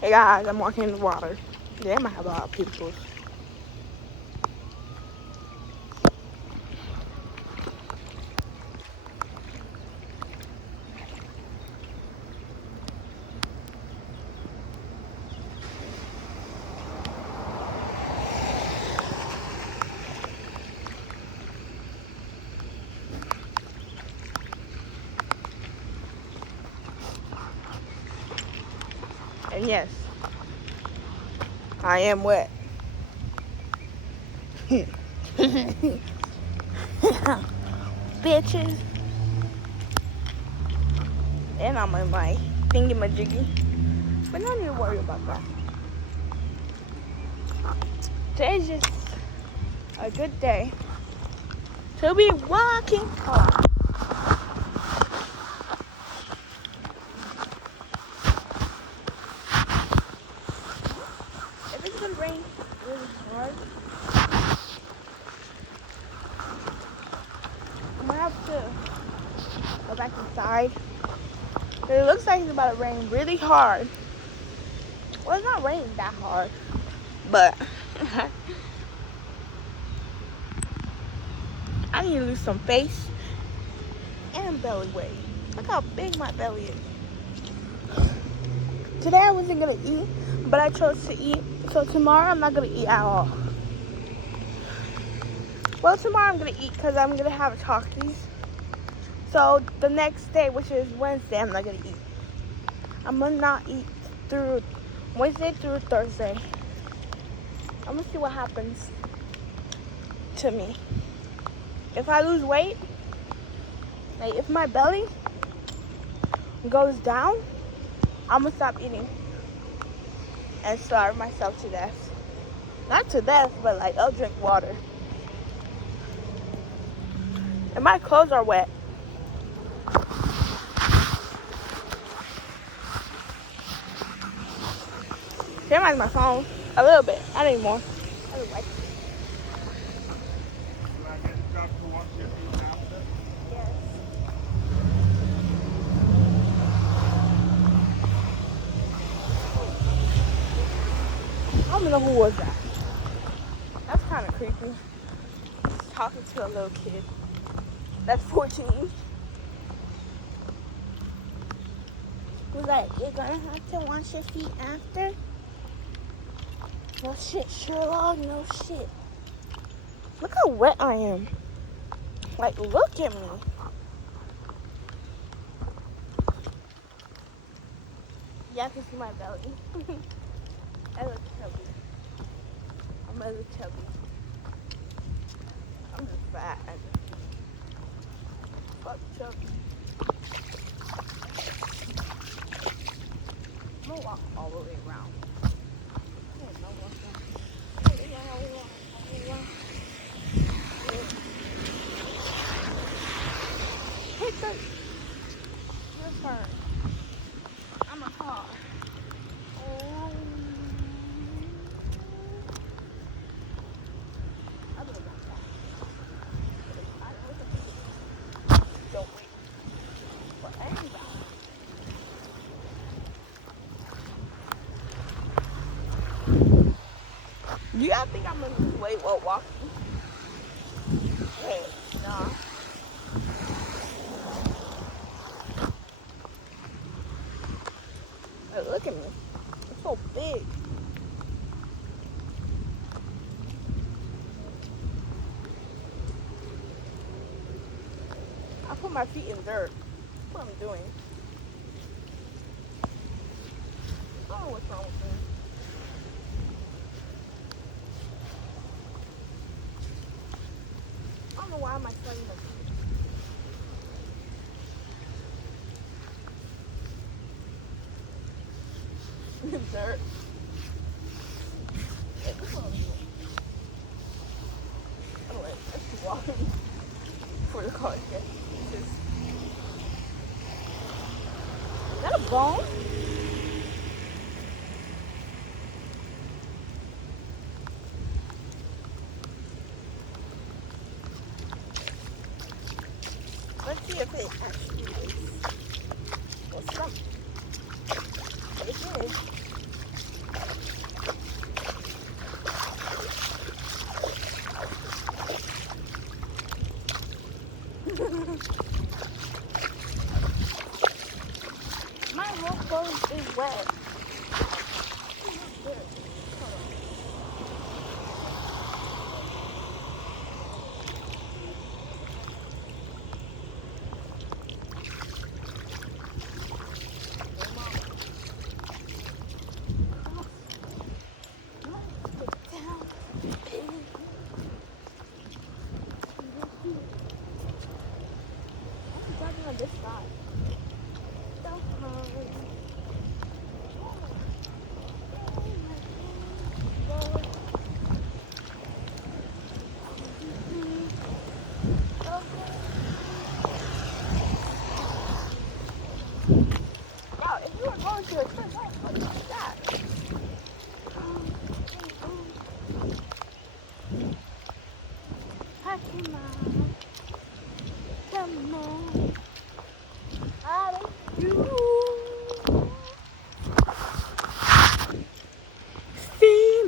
Hey guys, I'm walking in the water. Damn, I have a lot of pimples. And yes, I am wet. Bitches. And I'm in my thingy-majiggy. But no need to worry about that. Today's just a good day to be walking home. If it's gonna rain really hard, I'm gonna have to go back inside. But it looks like it's about to rain really hard. Well, it's not raining that hard, but I need to lose some face and belly weight. Look how big my belly is. Today I wasn't gonna eat, but I chose to eat. So tomorrow I'm not gonna eat at all. Well, tomorrow I'm gonna eat because I'm gonna have a Takis. So the next day, which is Wednesday, I'm not gonna eat. I'm gonna not eat through Wednesday through Thursday. I'm gonna see what happens to me. If I lose weight, like if my belly goes down, I'm gonna stop eating and starve myself to death. Not to death, but like I'll drink water. And my clothes are wet. Here reminds my phone a little bit, not anymore. I don't like it. Yes. I don't know who was that. That's kind of creepy. Talking to a little kid that's 14. Who's like, you're gonna have to wash your feet after? No shit, Sherlock, no shit. Look how wet I am. Like, look at me. Yeah, I can see my belly. I look chubby. I'm a little chubby. I'm just fat. Fuck chubby. I'm gonna walk all the way around. I don't know what's going on. Hit the your turn. I'm a car. Oh. I don't want that. Don't wait for anybody. Do you guys think I'm gonna lose weight while walking? Hey, nah. Hey, look at me. I'm so big. I put my feet in dirt. That's what I'm doing. I don't know what's wrong with me. I don't know why am I sweating my feet. In dirt. Yeah, this is what I'm doing. Anyway, let's keep walking before the car gets. Is that a bone? Let's see if it actually is. Well, something. It is.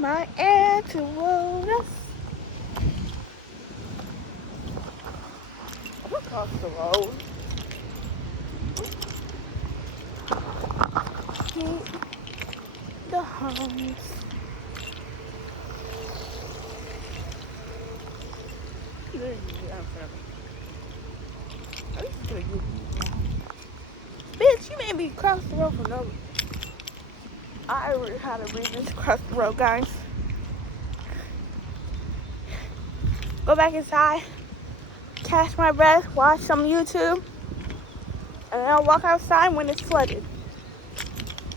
my air toward us. I'm across the road. Keep the homes. Bitch, you made me cross the road for no reason. I already had to read this across the road, guys. Go back inside, catch my breath, watch some YouTube, and then I'll walk outside when it's flooded.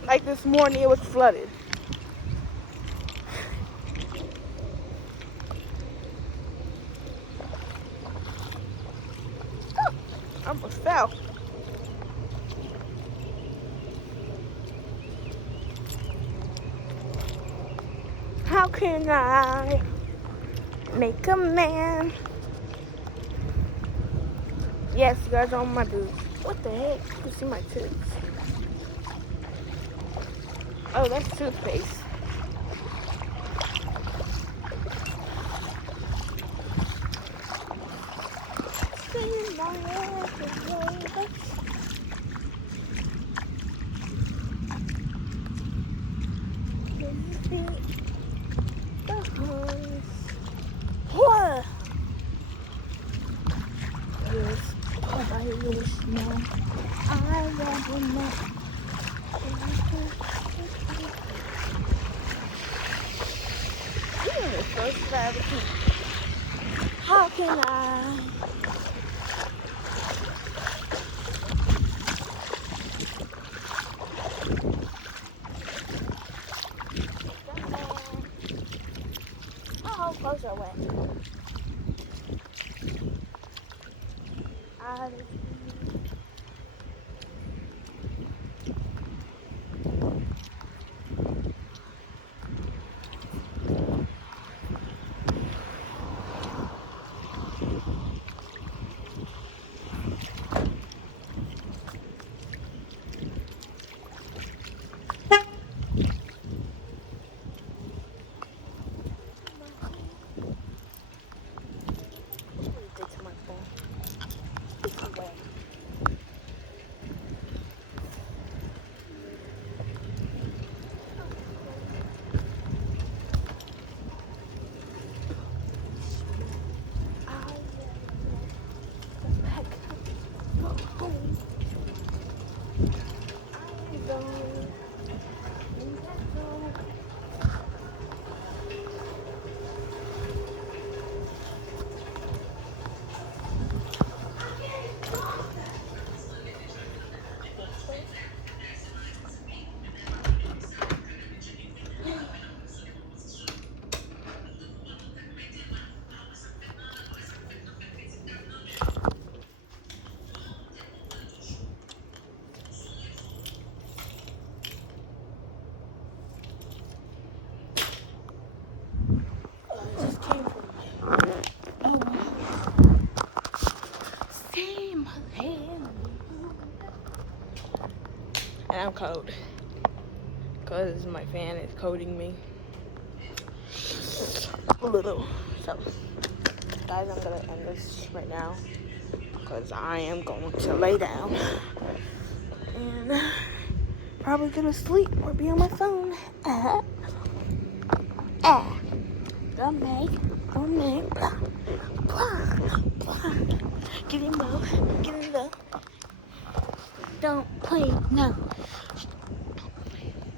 Like this morning, it was flooded. Oh, I almost fell. How can I make a man? Yes, you guys, on my boobs. What the heck? You can see my tooth. Oh, that's toothpaste. Singing my life away. What? Yes, I wish now I want enough. How can I? Oh, close your way. And I'm cold because my fan is coating me a little. So, guys, I'm gonna end this right now because I am going to lay down and probably gonna sleep or be on my phone. Don't make, blah, blah, blah. Get in low, get in low. Don't play, no.